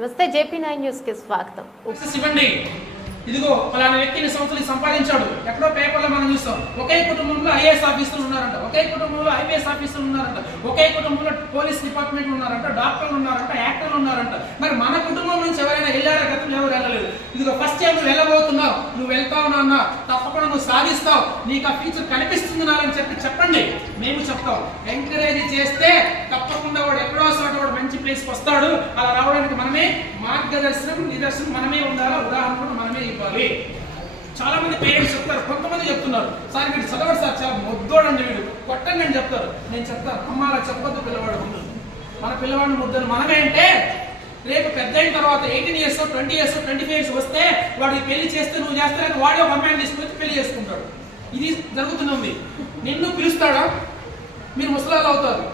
నమస్తే JP nine న్యూస్కి స్వాగతం ఇవ్వండి ఇదిగో ఫలానా వ్యక్తిని సంవత్సరాలు సంపాదించాడు. ఎక్కడో పేపర్లో మనం చూస్తాం. ఒకే కుటుంబంలో ఐఏఎస్ ఆఫీసులు ఉన్నారంట. ఒకే కుటుంబంలో ఐపీఎస్ ఆఫీసులు ఉన్నారంట. ఒకే కుటుంబంలో పోలీస్ డిపార్ట్మెంట్ ఉన్నారంట. డాక్టర్లు ఉన్నారంట. యాక్టర్లు ఉన్నారంట. మరి మన కుటుంబం నుంచి ఎవరైనా వెళ్ళారా? గతంలో ఎవరు వెళ్ళలేదు. ఇదిగో ఫస్ట్ టైం నువ్వు వెళ్ళబోతున్నావు. నువ్వు వెళ్తావు నాన్న. తప్పకుండా నువ్వు సాధిస్తావు. నీకు ఆ ఫ్యూచర్ కనిపిస్తుంది నాలని చెప్పి చెప్పండి. మేము చెప్తాం. ఎంకరేజ్ చేస్తే తప్పకుండా వాడు ఎక్కడో చోట వాడు మంచి ప్లేస్కి వస్తాడు. అలా రావడం మనమే మార్గదర్శనం నిదర్శనం మనమే ఉండాలా? ఉదాహరణ మనమే ఇవ్వాలి. చాలా మంది పేరెంట్స్ చెప్తారు కొంతమంది చెప్తున్నారు. సార్ వీడు చదవడు సార్ చాలా మొద్దోడండి వీడు. కొట్టండి అని చెప్తారు. నేను చెప్తాను అమ్మ అలా చెప్పొద్దు పిల్లవాడు ముందు. మన పిల్లవాడిని ముద్దని మనమే అంటే రేపు పెద్ద అయిన తర్వాత eighteen years twenty years twenty five years వస్తే వాడికి పెళ్ళి చేస్తే నువ్వు చేస్తానని వాడే ఒక అమ్మాయిని తీసుకొచ్చి పెళ్ళి చేసుకుంటాడు. ఇది జరుగుతుంది నిన్ను పిలుస్తాడా? మీరు ముసలాలు అవుతారు.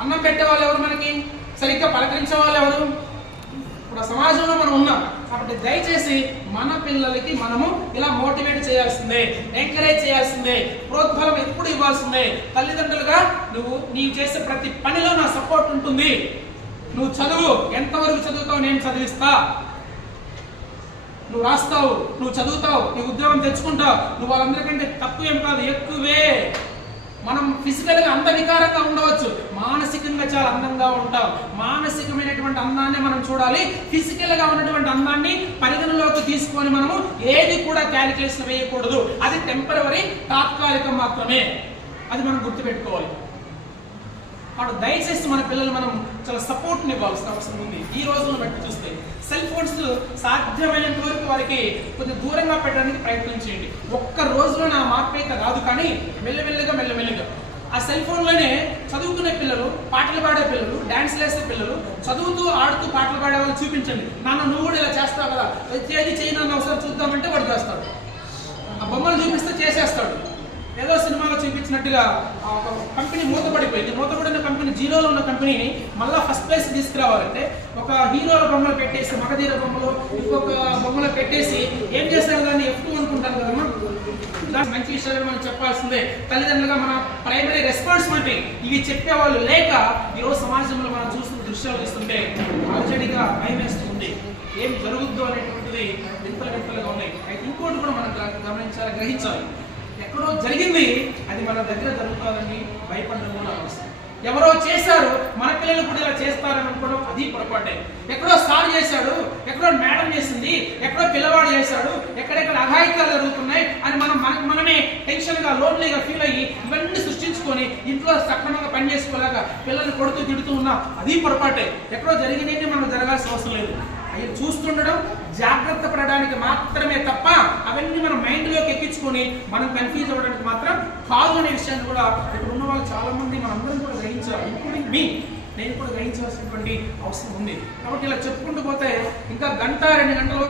అన్నం పెట్టే వాళ్ళు ఎవరు మనకి? సరిగ్గా పలకరించే వాళ్ళు ఎవరు? మన సమాజంలో మనం ఉన్నాం. కాబట్టి దయచేసి మన పిల్లలకి మనము ఇలా మోటివేట్ చేయాల్సిందే ఎంకరేజ్ చేయాల్సిందే ప్రోద్బలం ఎప్పుడు ఇవ్వాల్సిందే. తల్లిదండ్రులుగా నువ్వు నీవు చేసే ప్రతి పనిలో నా సపోర్ట్ ఉంటుంది. నువ్వు చదువు ఎంతవరకు చదువుతావు నేను చదివిస్తా. నువ్వు రాస్తావు నువ్వు చదువుతావు నీ ఉద్యోగం తెచ్చుకుంటావు. నువ్వు వాళ్ళందరికంటే తక్కువ ఏం కాదు ఎక్కువే. మనం ఫిజికల్గా అంత వికారంగా ఉండవచ్చు. మానసికంగా చాలా అందంగా ఉంటాం. మానసికమైనటువంటి అందాన్ని మనం చూడాలి. ఫిజికల్గా ఉన్నటువంటి అందాన్ని పరిగణలోకి తీసుకొని మనము ఏది కూడా క్యాలిక్యులేషన్ వేయకూడదు. అది టెంపరవరీ తాత్కాలికం మాత్రమే. అది మనం గుర్తుపెట్టుకోవాలి. కాబట్టి దయచేసి మన పిల్లలు మనం చాలా సపోర్ట్ని ఇవ్వాల్సిన అవసరం ఉంది. ఈ రోజులను బట్టి చూస్తే సెల్ ఫోన్స్ సాధ్యమైనంత వరకు వారికి కొంచెం దూరంగా పెట్టడానికి ప్రయత్నం చేయండి. ఒక్క రోజులో నా మార్పే కాదు కానీ మెల్లమెల్లగా మెల్లమెల్ల ఆ సెల్ ఫోన్లోనే చదువుకునే పిల్లలు పాటలు పాడే పిల్లలు డాన్స్ వేసే పిల్లలు చదువుతూ ఆడుతూ పాటలు పాడే వాళ్ళు చూపించండి. నాన్న నువ్వు కూడా ఇలా చేస్తావు కదా. ఏది చేయను అన్న ఒకసారి చూద్దామంటే వాడు చేస్తాడు. ఆ బొమ్మలు చూపిస్తే చేసేస్తాడు. ఏదో సినిమాలో చూపించినట్టుగా ఒక కంపెనీ మూతపడిపోయింది. మూతపడిన కంపెనీ జీరోలో ఉన్న కంపెనీని మళ్ళీ ఫస్ట్ ప్లేస్ తీసుకురావాలంటే ఒక హీరోల బొమ్మలు పెట్టేసి మగధీర బొమ్మలు ఇంకొక బొమ్మలు పెట్టేసి ఏం చేస్తారు దాన్ని మంచి విషయాలు మనం చెప్పాల్సిందే తల్లిదండ్రులుగా మన ప్రైమరీ రెస్పాన్సిబిలిటీ ఇవి చెప్పేవాళ్ళు లేక ఈరోజు సమాజంలో మనం చూస్తున్న దృశ్యాలు చూస్తుంటే ఆల్రెడీగా భయం వేస్తుంది ఏం జరుగుద్దో అనేటువంటిది వింతలు వింతలుగా ఉన్నాయి. అయితే ఇంకోటి కూడా మనం గమనించాలి గ్రహించాలి. ఎక్కడో జరిగింది అది మన దగ్గర జరుగుతుందని భయపడడం కూడా అవసరం. ఎవరో చేశారు మన పిల్లలు కూడా ఇలా చేస్తారని అనుకోవడం అది పొరపాటే. ఎక్కడో సార్ చేశాడు ఎక్కడో మేడం చేసింది ఎక్కడో పిల్లవాడు చేశాడు ఎక్కడెక్కడ అఘాయిత్యాలు జరుగుతున్నాయి అని మనం మనకు మనమే టెన్షన్గా లోన్లీగా ఫీల్ అయ్యి ఇవన్నీ సృష్టించుకొని ఇంట్లో సక్రమంగా పని చేసుకోలేక పిల్లల్ని కొడుతూ తిడుతూ ఉన్నాం అది పొరపాటే. ఎక్కడో జరిగినట్టు మనం జరగాల్సిన అవసరం లేదు. అవి చూస్తుండడం జాగ్రత్త పడడానికి మాత్రమే తప్ప అవన్నీ మనం మైండ్లోకి ఎక్కించుకొని మనం కన్ఫ్యూజ్ అవ్వడానికి మాత్రం కాదు అనే విషయాన్ని కూడా ఇక్కడ ఉన్న వాళ్ళు చాలామంది మనందరం కూడా గ్రహించాలి. Including me. నేను కూడా గ్రహించాల్సినటువంటి అవసరం ఉంది. కాబట్టి ఇలా చెప్పుకుంటూ పోతే ఇంకా గంట రెండు గంటలు